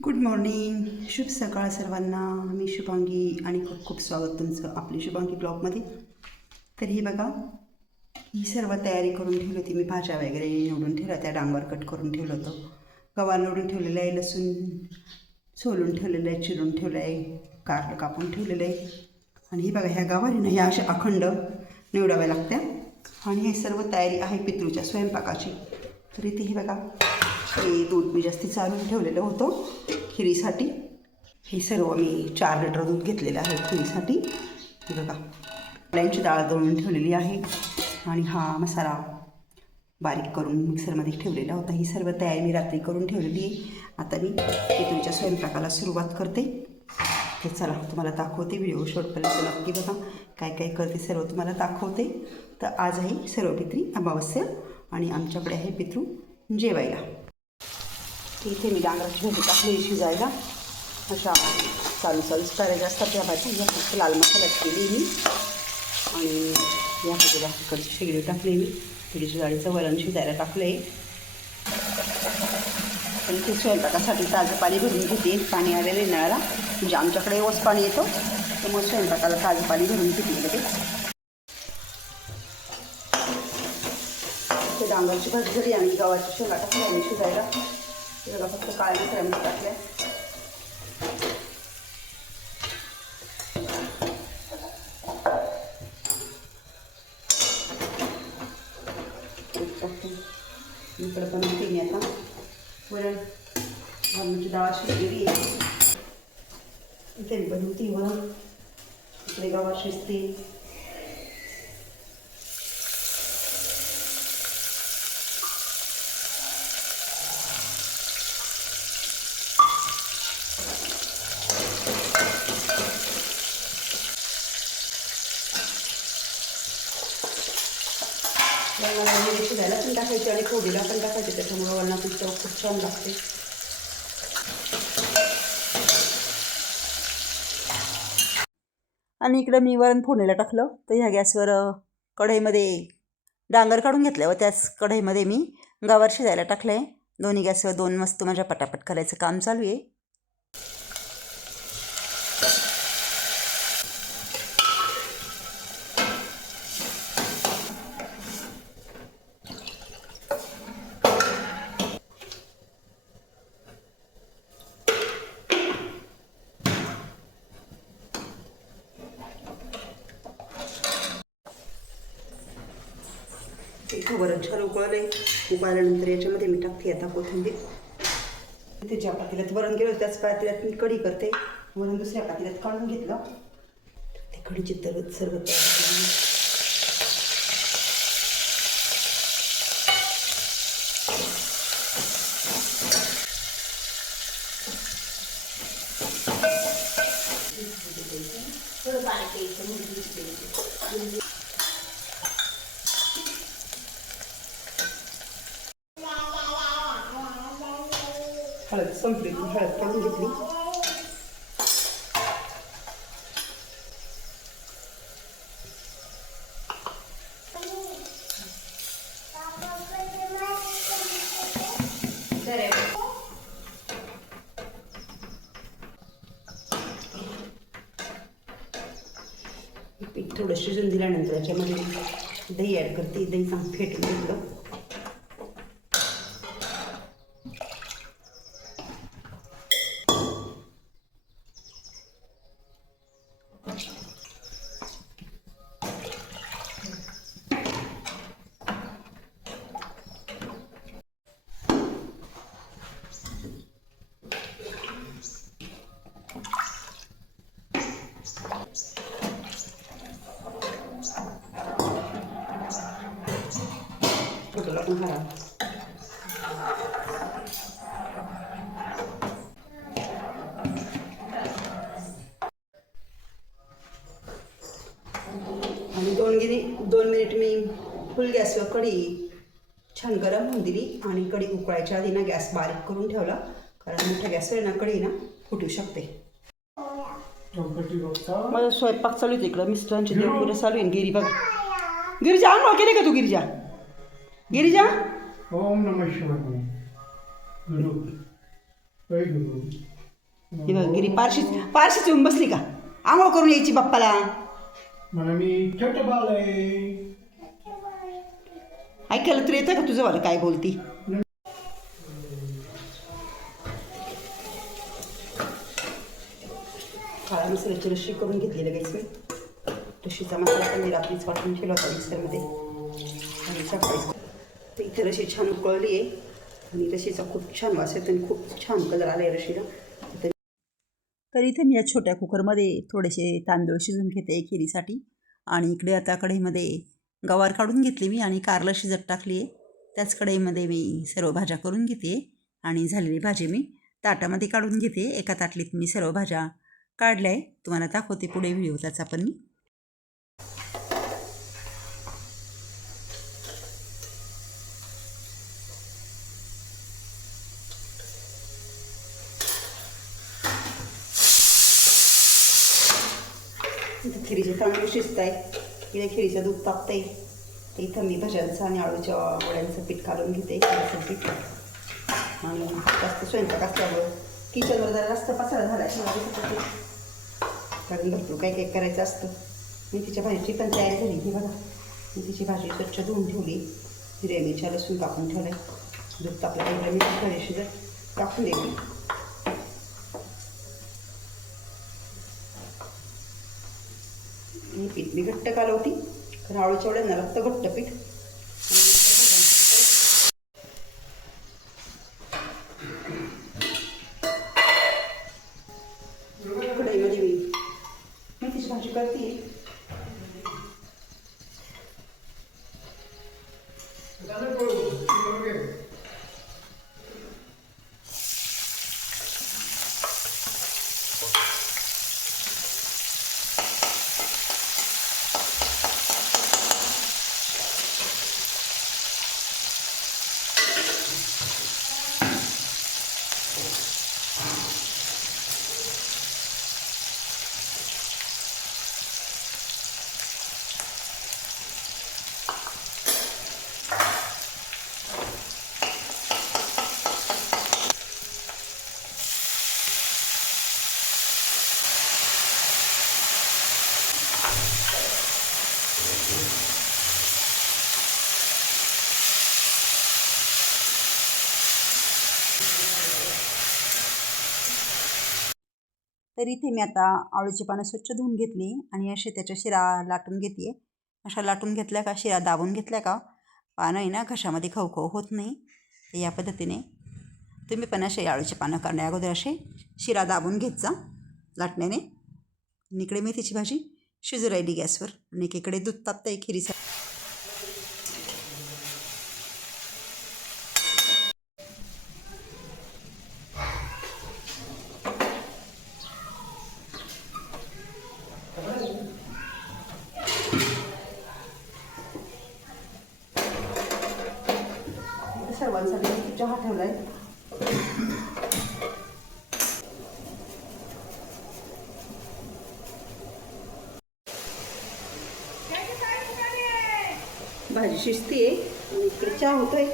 Good morning शुभ सकाळ सर्वांना. मी शुभांगी आणि खूप खूप स्वागत तुमचं आपली शुभांगी ब्लॉगमध्ये. तर ही बघा ही सर्व तयारी करून ठेवली होती. मी भाज्या वगैरे निवडून ठेवल्या त्या डांबर कट करून ठेवलं होतं. गवार निवडून ठेवलेलं आहे लसूण सोलून ठेवलेलं आहे चिरून ठेवलं आहे कारलं कापून ठेवलेलं आहे. आणि ही बघा ह्या गवारीनं ह्या अशा अखंड निवडाव्या लागत्या. आणि हे सर्व तयारी आहे पितृच्या स्वयंपाकाची. तर इथे हे बघा हे दूध मी जास्ती चालून ठेवलेलं होतं खिरीसाठी. हे सर्व मी चार लिटर दूध घेतलेलं आहे खिरीसाठी. बघा. आपल्यांची डाळ दळून ठेवलेली आहे आणि हा मसाला बारीक करून मिक्सरमध्ये ठेवलेला होता. ही सर्व तयारी मी रात्री करून ठेवलेली आहे. आता मी तुमच्या स्वयंपाकाला सुरुवात करते. तर चला तुम्हाला दाखवते व्हिडिओ शॉर्टपर्यंत नक्की बघा काय काय करते सर्व तुम्हाला दाखवते. तर आज आहे सर्व पित्री अमावस्या आणि आमच्याकडे आहे पितृ जेवायला. इथे मी डांगराची भाजी टाकली शिजायला. अशा चालू चालू करायच्या असतात त्या भाज्या फक्त लाल मसाल्यात केली मी. आणि या भाजीला इकडची शेगडी टाकली मी. थोडीशी डाळीचं वरण शिजायला टाकलं आहे. आणि ते स्वयंपाकासाठी ताजं पाणी भरून घेते. पाणी आलेलं आहे नळाला. म्हणजे आमच्याकडे ओस पाणी येतो. त्यामुळे स्वयंपाकाला ताजं पाणी भरून घेते लगेच. ते डांगरची भाजी झाली आणि गव्हाची शेंगा टाकली आणि शिजायला त्याला फक्त काळजी फ्रेम टाकले टाकते इकडं पण होते मी आता. वरण वरणाची डाळ शिजलेली आहे. इथे मी बनवते वरण इकडे गावात शिजते वरणाला जिरे शिजायला पण टाकायचे आणि फोडीला पण टाकायचे त्याच्यामुळं वरणाची चव खूप छान लागते आणि इकडं मी वरण फोडणीला टाकलं तर ह्या गॅसवर कढईमध्ये डांगर काढून घेतलं व त्याच कढईमध्ये मी गवार शिजायला टाकलं आहे दोन्ही गॅसवर दोन मस्त माझ्या पटापट करायचं काम चालू आहे इथं वरण छान उकळलं आहे याच्यामध्ये मी टाकते आता कोथिंबीर. इथे ज्या पातेल्यात वरण गेलं त्याच पातेल्यात मी कढी करते. वरण दुसऱ्या पातेल्यात काढून घेतलं. ते कढीची तर सर्व Thank you. हळद संपली ती हळद काढून घेतली पीठ थोडं शिजून दिल्यानंतर याच्यामध्ये दही ॲड करते दही चांगलं फेटून घेतलं हरा आणि दोन गिरी दोन मिनिट मी फुल गॅसवर कढी छान गरम होऊन दिली आणि कढी उकळायच्या आधी ना गॅस बारीक करून ठेवला. कारण मोठ्या गॅसवर ना कढी ना फुटू शकते. माझा स्वयंपाक चालू आहे इकडं मिस्टरांची देवपूजा चालू आहे गिरी बघा. गिरिजा आंघोळ केली का तू गिरिजा? गिरिजा? ओम नमः शिवाय। गुरु। ही बघ गिरी पारशी पारशीच येऊन बसली का? आंघोळ करून यायची बाप्पाला. मला मी छोटं बाळ। आहे ऐकायला तर येतं का तुझं मला काय बोलती? काळा मसाल्याची रशी करून घेतली लगेच मी. रशीचा मसाला पण मी रात्रीच वाटून ठेवला होता मिक्सरमध्ये आणि सकाळीच तर इथे रशी छान उकळली आहे. आणि रशीचा खूप छान वास येतो आणि खूप छान कलर आला आहे रशीला. तर तर इथे मी या छोट्या कुकरमध्ये थोडेसे तांदूळ शिजून घेते खिरीसाठी आणि इकडे आता कढईमध्ये गवार काढून घेतली मी आणि कारलं शिजत टाकली आहे. त्याच कढईमध्ये मी सर्व भाज्या करून घेते. आणि झालेली भाजी मी ताटामध्ये काढून घेते. एका ताटलीत मी सर्व भाज्या काढल्या आहे तुम्हाला दाखवते पुढे व्हिडिओ त्याचा पण मी. इथं खिरीचे शिजत आहे. इथे खिळीचं दूध तापतंय. इथं मी भज्यांचं आणि आळूच्या वड्यांचं पीठ काढून घेते. खिरीचं पीठ. आणि जास्त स्वयंपाक असल्यामुळं किचनवर जरा जास्त पसारा झाला आहे कारण भरपूर काही काही करायचं असतं. मी तिच्या भाजीची पण तयारी झाली. ही बघा. मी तिची भाजी स्वच्छ धुवून ठेवली. हिरव्या मिरच्या लसूण कापून ठेवलं दूध तापलं मी मिरची शिजत टाकून द्यायची आणि पीठ मी घट्ट कालवती कारण आळूच्या वड्यांना लागतं घट्ट पीठ कढईमध्ये मी मेथीची भाजी करते तर इथे मी आता आळूची पानं स्वच्छ धुवून घेतली आणि असे त्याच्या शिरा लाटून घेते अशा लाटून घेतल्या का? शिरा दाबून घेतल्या का? पानं आहे ना घशामध्ये खवखव होत नाही. तर या पद्धतीने तुम्ही पण असे आळूची पानं करण्या अगोदर असे शिरा दाबून घेत जा लाटण्याने. आणि इकडे मेथीची भाजी शिजू राहिली गॅसवर आणि एकीकडे दूध तापतं आहे खिरीचं सर्वांसाठी चहा ठेवलाय भाजी शिजते आणि इकडे चहा होतोय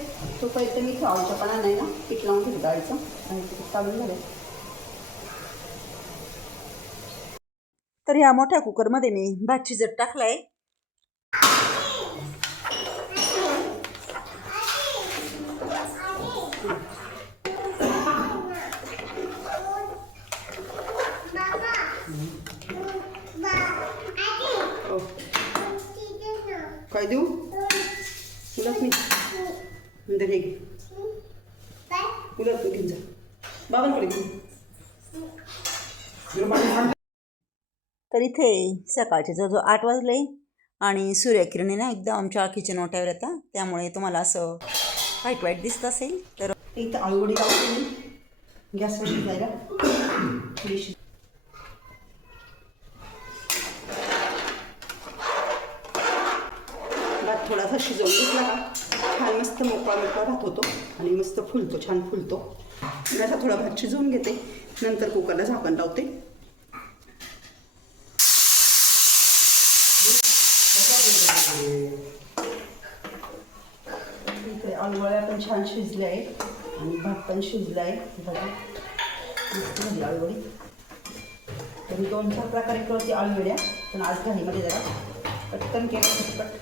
तोपर्यंत मी आळूच्या पाना नाही ना पीठ लावून घेते डाळीचं आणि ते काढून झालं तर ह्या मोठ्या कुकरमध्ये मी भात शिजत टाकलाय. हो. काय देऊ? उलट मी. नंतर हे घे उलट तू घेऊन जा. बाबांकडे घेऊन तर इथे सकाळचे जवळजवळ आठ वाजले आणि सूर्यकिरणी ना एकदम आमच्या किचन ओट्यावर येतात. त्यामुळे तुम्हाला असं वाईट वाईट दिसत असेल तर इथं आळूवडी गॅसवर शिजायला भात थोडासा शिजवून घेतला का? छान मस्त मोकळा मोकळा भात होतो आणि मस्त फुलतो छान फुलतो. मी असा थोडा भात शिजवून घेते. नंतर कुकरला झाकण लावते. शिजले आहेत आणि भात पण शिजला आहे बघा. मस्त झाली आळूवडी. तर मी दोन चार प्रकारे करते आळूवड्या. पण आज घाईमध्ये जरा पटकन केलं पट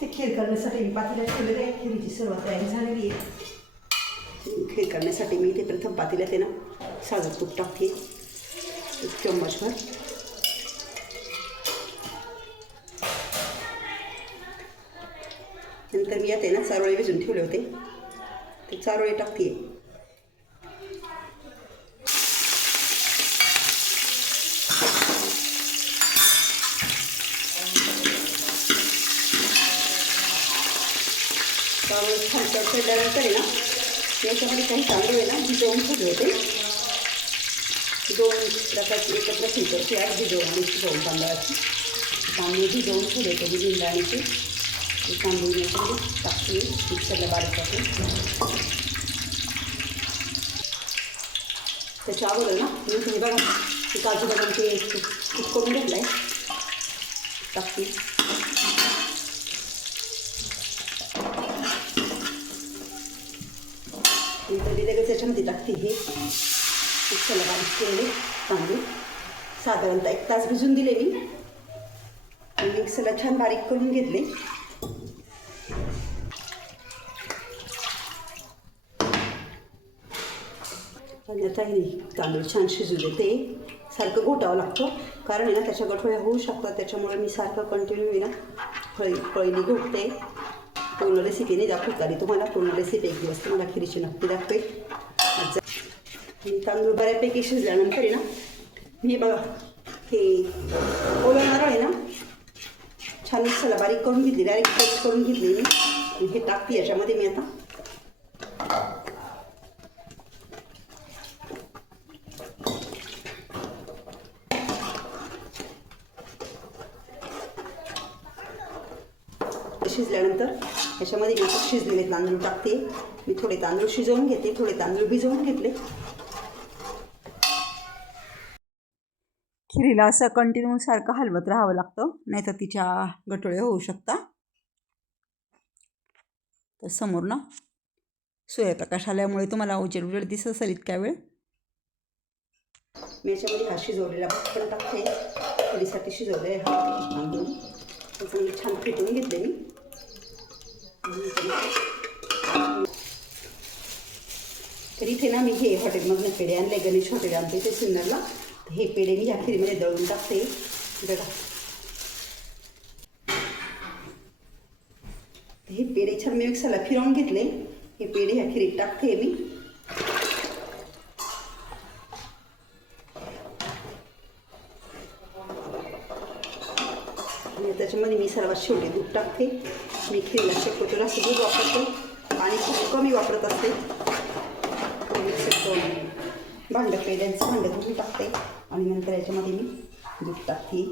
ते खीर करण्यासाठी मी पातेल्यात ठेवलेलं आहे. खिरीची सर्व तयारी झालेली आहे. खीर करण्यासाठी मी ते प्रथम पातेल्यात आहे ना साजूक तूप टाकते. एक चम्मचभर. नंतर मी यात आहे ना चारोळे भिजून ठेवले होते ते चारोळे टाकते चारोळे छान आहे ना याच्यामध्ये काही तांदूळ आहे ना भिजवून ठेवले होते दोन प्रकारची एकत्र फिल्टरची आठ भिजवून आणि शिजवून तांदळाची तांदूळ भिजवून ठेवले होते बिंदाणीचे ते तांदूळ याच्यामध्ये टाकते मिक्सरला बारीक टाकून त्याच्या अगोदर ना मी तुम्ही बघा ते काजू बदाम ते तूप करून घेतलं आहे टाकते नंतर मी लगेच याच्यामध्ये टाकते हे मिक्सरला बारीक केलेले तांदूळ साधारणतः एक तास भिजून दिले मी आणि मिक्सरला छान बारीक करून घेतले आणि तांदूळ छान शिजू देते. सारखं घोटावं लागतं. कारण आहे ना त्याच्या गठोळ्या होऊ शकतात. त्याच्यामुळे मी सारखं कंटिन्यू आहे ना फळी फळीने घोटते. पूर्ण रेसिपी नाही दाखवत आली तुम्हाला. पूर्ण रेसिपी एक दिवस तुम्हाला खिरीची नक्की दाखवेल. आणि तांदूळ बऱ्यापैकी शिजल्यानंतर आहे ना मी बघा हे ओलं नारळ आहे ना छान मिक्सरला बारीक करून घेतली. डायरेक्ट पेस्ट करून घेतली मी. हे टाकते याच्यामध्ये मी आता. शिजल्यानंतर ह्याच्यामध्ये मी आता शिजलेले तांदूळ टाकते. मी थोडे तांदूळ शिजवून घेते थोडे तांदूळ भिजवून घेतले. खिरीला असं कंटिन्यू सारखं हलवत राहावं लागतं नाही तर तिच्या गटोळ्या होऊ शकता. तर समोर ना सूर्यप्रकाश आल्यामुळे तुम्हाला उजेड उजेड दिसत असेल इतक्या वेळ. मी याच्यामध्ये हा शिजवलेला पण टाकते. थोडीसाठी शिजवले हा तांदूळ. छान फिटून घेतले मी. तर इथे ना मी हे हॉटेलमधनं पेढे आणले गणेश हॉटेल आणते ते सिन्नरला. तर हे पेढे मी ह्या खिरीमध्ये दळून टाकते. बघा. हे पेढे छान मी मिक्सरला फिरवून घेतले. हे पेढे ह्या खिरीत टाकते मी. सर्वात शेवटी दूध टाकते. मी खिरीला शक्यतो जास्त दूध वापरते. पाणी खूप कमी वापरत असते. मिक्सर भांडं पेड्यांचं भांडं दूध टाकते. आणि नंतर याच्यामध्ये मी दूध टाकते.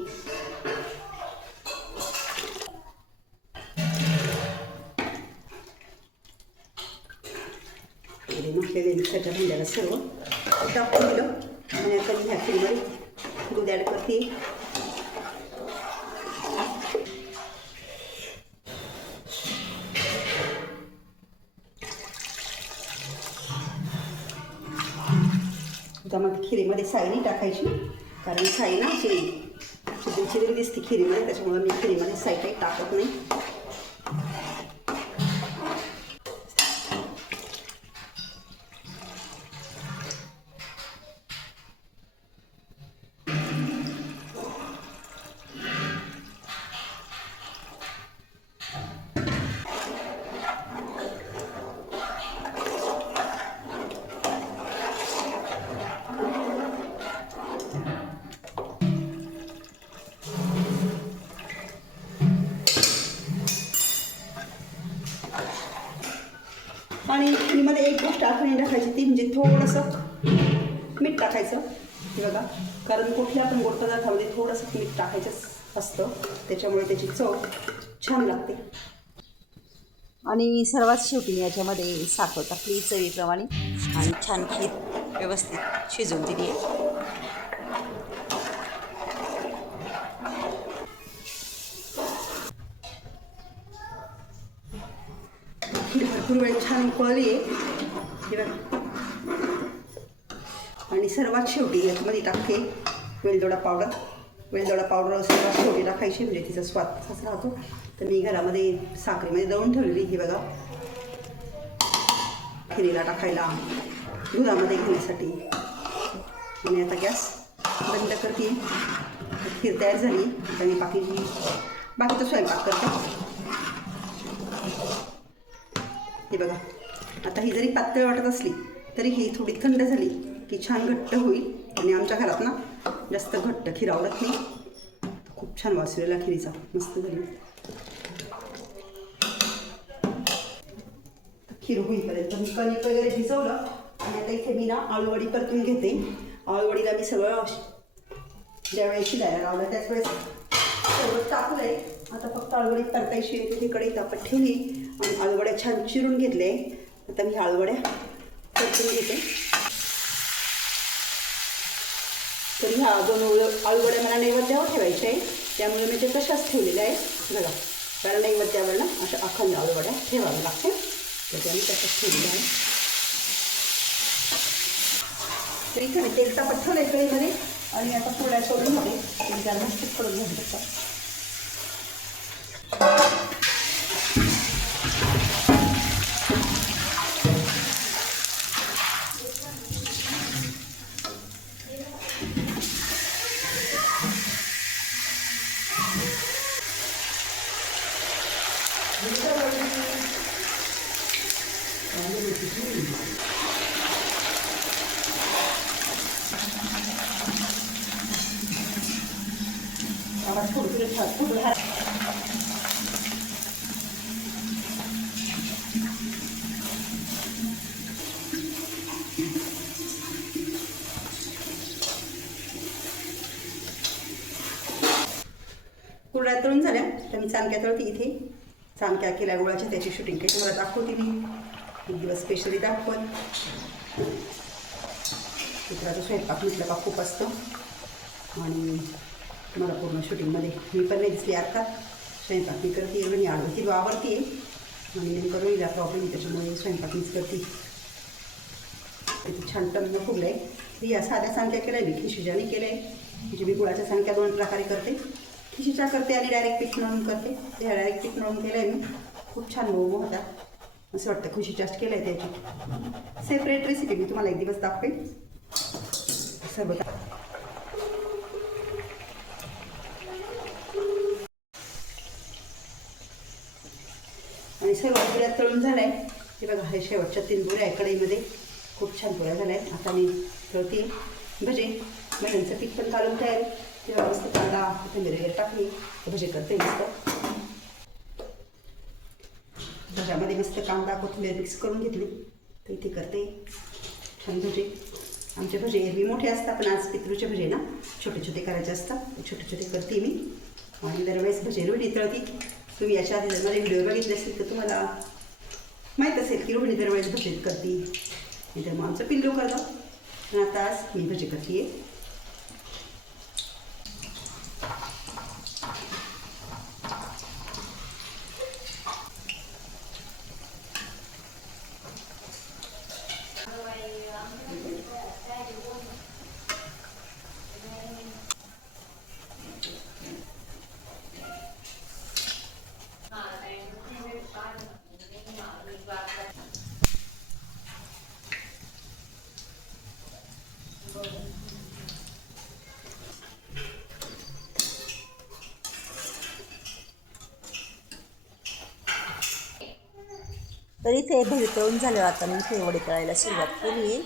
म्हटलेले मिक्सरच्या भांड्याला सर्व टाकून दिलं. आणि आता मी ह्या खिरीमध्ये दूध ॲड करते. खिरीमध्ये साई नाही टाकायची. कारण साई ना अशी चिरी चिरी दिसते खिरीमध्ये त्याच्यामुळे मी खिरीमध्ये साई काही टाकत नाही. कारण कुठल्या पण गोड पदार्थामध्ये थोडंसं मीठ टाकायचं असतं. त्याच्यामुळे त्याची चव छान लागते. आणि सर्वात शेवटी याच्यामध्ये साखर टाकली चवीप्रमाणे. आणि छान खीर व्यवस्थित शिजवून दिली आहे. खीर भरपूर कुरवडी छान उकळली आहे. आणि सर्वात शेवटी याच्यामध्ये टाकते वेलदोडा पावडर वेलदोडा पावडर सर्वात शेवटी टाकायची म्हणजे तिचा स्वाद तसाच राहतो. तर मी घरामध्ये साखरेमध्ये दळून ठेवलेली ही बघा. खिरीला टाकायला दुधामध्ये घेण्यासाठी. आणि आता गॅस बंद करते. खीर तयार झाली. आता मी बाकीची बाकीचा स्वयंपाक करते. हे बघा. आता ही जरी पातळ वाटत असली तरी ही थोडी थंड झाली. की छान घट्ट होईल. आणि आमच्या घरात ना जास्त घट्ट खीर आवडत नाही. खूप छान वाचलेला खिरीचा. मस्त झाली. खीर होईपर्यंत मी कणिक वगैरे भिजवलं. आणि आता इथे मी ना आळूवडी परतून घेते. आळूवडीला मी सगळं ज्यावेळेस शिजायला लावलं त्याच वेळेस सगळं टाकलंय आता फक्त आळूवडी परतायची तिकडे तिथे तापत ठेवली. आणि आळूवड्या छान चिरून घेतले. आता मी आळूवड्या परतून घेते. तर ह्या दोन उळ- आळूवड्या मला नैवेद्यावर ठेवायच्या आहे त्यामुळे मी ते तशाच ठेवलेल्या आहे बघा कारण नैवेद्यावर ना अशा अखंड आळूवड्या ठेवाव्या लागते तर त्या मी तशाच ठेवलेल्या आहे तर इथे मी तेल तापत ठेवलं आहे कळीमध्ये आणि आता पोळ्या सोडून मध्ये त्यांना मस्त करून घेऊन शकता आवाज थोडं थोडं छान थोडं हा कुरड्या तळून झाल्या. तर मी चांदक्या तळते इथे. चांदक्या केल्या गुळाच्या त्याची शूटिंग काही मला दाखवते मी. एक दिवस स्पेशली दाखवत चित्राचा स्वयंपाक म्हटलं का खूप असतो आणि मला पूर्ण शूटिंगमध्ये मी पण नाही दिसली आता स्वयंपाक मी करते आणि आडवती आवडते आणि नेमकं रोईला प्रॉब्लेम त्याच्यामुळे स्वयंपाक मीच करते किती छान टम्म फुगलं आहे या साध्या सांग्या केल्या मी खिशिजाने केलं आहे म्हणजे मी गुळाच्या सांग्या दोन प्रकारे करते खिशीच्या करते आणि डायरेक्ट पीठ मळून करते ते डायरेक्ट पीठ मळून केलं आहे मी खूप छान मऊ होता असं वाटतं खुशी खुशीच्याच केलं आहे त्याची. सेपरेट रेसिपी मी तुम्हाला एक दिवस दाखवेन. सर्व आणि सर्व पुऱ्या तळून झाल्या. आहे हे बघा हे शेवटच्या तीन पुऱ्या आहे कढईमध्ये. खूप छान पुऱ्या झाल्या आहेत. आता मी तळते. भजे. महिन्यांचं पीठ पण काढून तयार किंवा तेव्हा मस्त कांदा कोथिंबीर वगैरे टाकली. भजे करते मस्त भज्यामध्ये मस्त कांदा कोथिंबीर मिक्स करून घेतली. तर इथे करते. छान भजे. आमचे भजे एरवी मोठे असतात पण आज पितृचे भजे ना. छोटे छोटे करायचे असतात. छोटे छोटे करते मी. आणि दरवेळेस भजे रोहिणी तळती. तुम्ही याच्या आधी जर माझे व्हिडिओ बघितले असतील तर तुम्हाला माहीत असेल की रोहिणी दरवेळेस भजे करते. नाही तर मग आमचं पिल्लू करतो. पण आता आज मी भजे करते तर इथे भजी तळून झाल्यावर आता मी इथे वडे तळायला सुरुवात केली आहे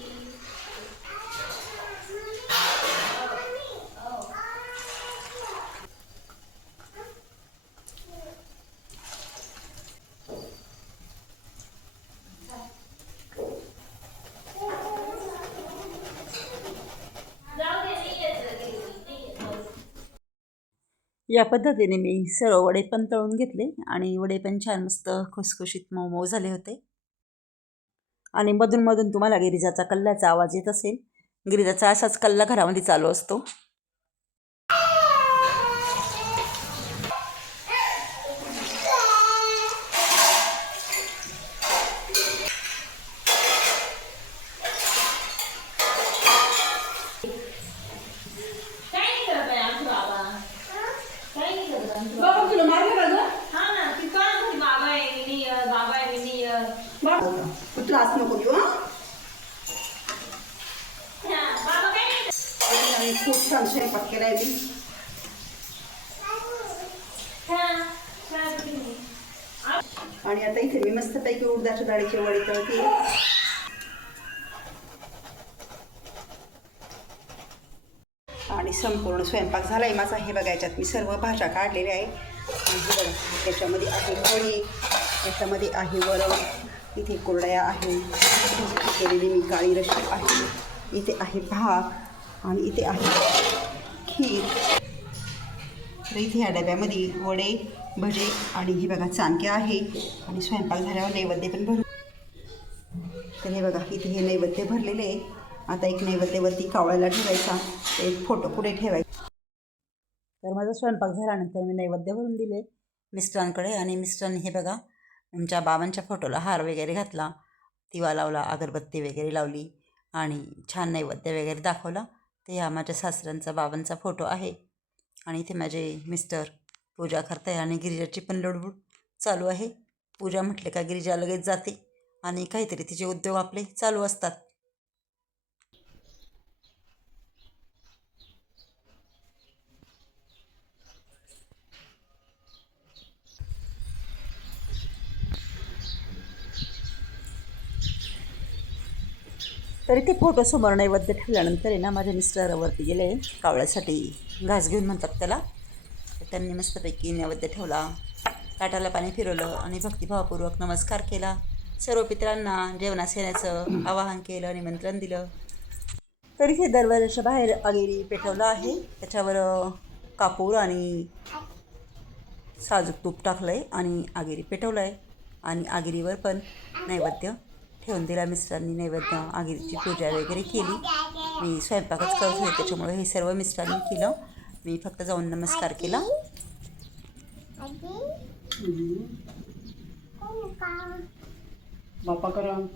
या पद्धतीने मी सर्व वडे पण तळून घेतले आणि वडे पण छान मस्त खुसखुशीत मऊ मऊ झाले होते. आणि मधून मधून तुम्हाला गिरिजाचा कल्ल्याचा आवाज येत असेल. गिरिजाचा असाच कल्ला घरामध्ये चालू असतो तू त्रास नको देऊ हा आणि खूप छान स्वयंपाक केलाय मी. आणि आता इथे मी मस्तपैकी उडदाच्या डाळीचे वडी तळते. आणि संपूर्ण स्वयंपाक झाला आहे माझा. हे बघायच्यात मी सर्व भाज्या काढलेल्या आहे आणि त्याच्यामध्ये आहे कढी त्याच्यामध्ये आहे वरण. इथे कुरडया आहे. केलेली मी काळी रशी आहे. इथे आहे भात. आणि इथे आहे खीर. तर इथे या डब्यामध्ये वडे भजे आणि ही बघा चाणक्या आहे. आणि स्वयंपाक झाल्यावर नैवेद्य पण भरू. तर हे बघा इथे हे नैवेद्य भरलेले आहे. आता एक नैवेद्यवरती कावळ्याला ठेवायचा एक फोटो पुढे ठेवायचा. तर माझा स्वयंपाक झाल्यानंतर मी नैवेद्य भरून दिले मिस्टरांकडे. आणि मिस्टरांनी हे बघा आमच्या बाबांच्या फोटोला हार वगैरे घातला. दिवा लावला अगरबत्ती वगैरे लावली आणि छान नैवेद्य वगैरे दाखवला. ते हा माझ्या सासऱ्यांचा बाबांचा फोटो आहे. आणि इथे माझे मिस्टर पूजा करताय आणि गिरिजाची पण लडबूड चालू आहे. पूजा म्हटले का गिरिजा लगेच जाते आणि काहीतरी तिचे उद्योग आपले चालू असतात. तरी ते फोटो समोर नैवेद्य ठेवल्यानंतर आहे ना माझ्या मिस्टरवरती गेले. कावळ्यासाठी घास घेऊन म्हणतात त्याला. त्यांनी मस्तपैकी नैवेद्य ठेवला. ताटाला पाणी फिरवलं आणि भक्तिभावपूर्वक नमस्कार केला. सर्व पितरांना जेवणास येण्याचं आवाहन केलं निमंत्रण दिलं. तरी हे दरवाजाच्या बाहेर अगेरी पेटवलं आहे. त्याच्यावर कापूर आणि साजूक तूप टाकलं आहे आणि आगेरी पेटवलं आहे आणि आगिरीवर पण नैवेद्य ठेवून दिला मिस्टरांनी नैवेद्य आगिरीची पूजा वगैरे केली. मी स्वयंपाकच करत होते त्याच्यामुळे हे सर्व मिस्टरांनी केलं. मी फक्त जाऊन नमस्कार केला. बापा करा.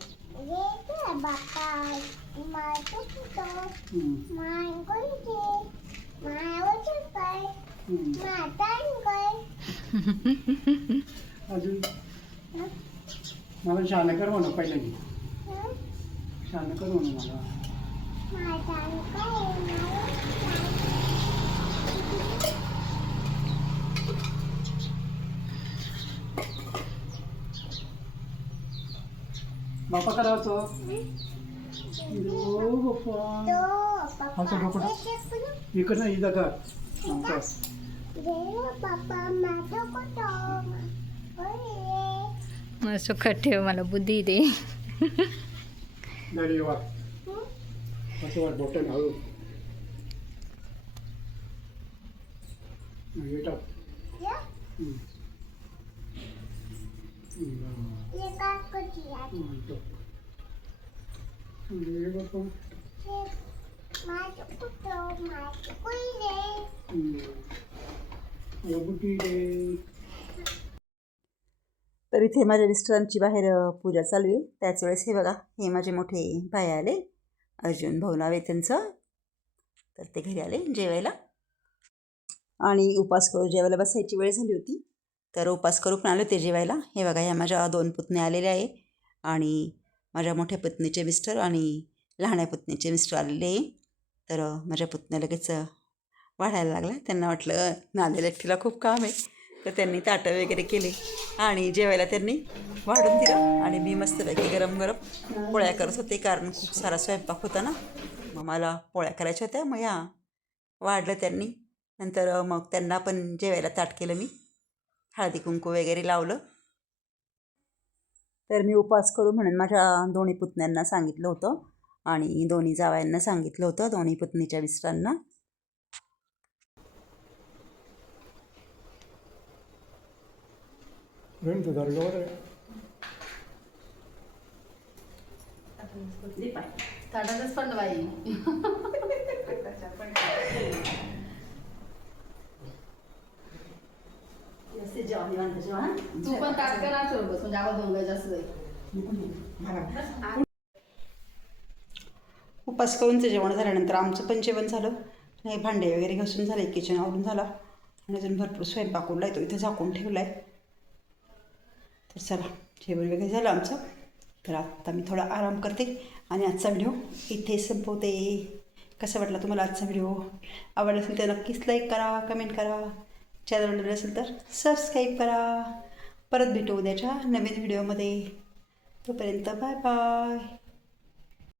अजून? मला शान कर म्हणू पहिलं मी शहाणं कर म्हणा मला बापा करायचं हो बाप्पा नाही इथं कर हा, कुठं? मला सुखात ठेव मला बुद्धी दे बोटं हा, हे टाक हम्म. हम्म, हा, टाक. हे बाप्पा हम्म. हे बुद्धी दे तर इथे माझ्या मिस्टरांची बाहेर पूजा चालू आहे. त्याच वेळेस हे बघा हे माझे मोठे भाई आले. अर्जुन भाऊ नाव आहे त्यांचं तर ते घरी आले जेवायला. आणि उपास करू जेवायला बसायची वेळ झाली होती. तर उपास करू पण आले होते जेवायला. हे बघा ह्या माझ्या दोन पुतणे आलेले आहे. आणि माझ्या मोठ्या पत्नीचे मिस्टर आणि लहान्या पत्नीचे मिस्टर आलेले आहे. तर माझ्या पुतण्या लगेच वाढायला लागला. त्यांना वाटलं नांदेड तिला खूप काम आहे. तर त्यांनी ताटं वगैरे केले आणि जेवायला त्यांनी वाढून दिलं. आणि मी मस्तपैकी गरम गरम पोळ्या करत होते कारण खूप सारा स्वयंपाक होता ना. मग मला पोळ्या करायच्या होत्या मग या. वाढलं त्यांनी. नंतर मग त्यांना पण जेवायला ताट केलं मी. हळदी कुंकू वगैरे लावलं. तर मी उपवास करू म्हणून माझ्या दोन्ही पुतण्यांना सांगितलं होतं. आणि दोन्ही जावयांना सांगितलं होतं दोन्ही पुतणीच्या मिस्टरांना. घेऊन तू धरलं ताटातच बाई तू पण ताट करा म्हणजे आवाज दोन जास्त जाईल उपास करूनचं जेवण झाल्यानंतर आमचं पण जेवण झालं. नाही भांडे वगैरे घासून झाले किचन आवरून झाला. आणि अजून भरपूर स्वयंपाक उरला आहे तो इथे झाकून ठेवला आहे तर चला जेवण वगैरे झालं आमचं. तर आत्ता मी थोडा आराम करते आणि आजचा व्हिडिओ इथे संपवते. कसा वाटला तुम्हाला आजचा व्हिडिओ? आवडला असेल तर नक्कीच लाईक करा कमेंट करा. चॅनल असेल तर सबस्क्राईब करा. परत भेटू उद्याच्या नवीन व्हिडिओमध्ये. तोपर्यंत बाय बाय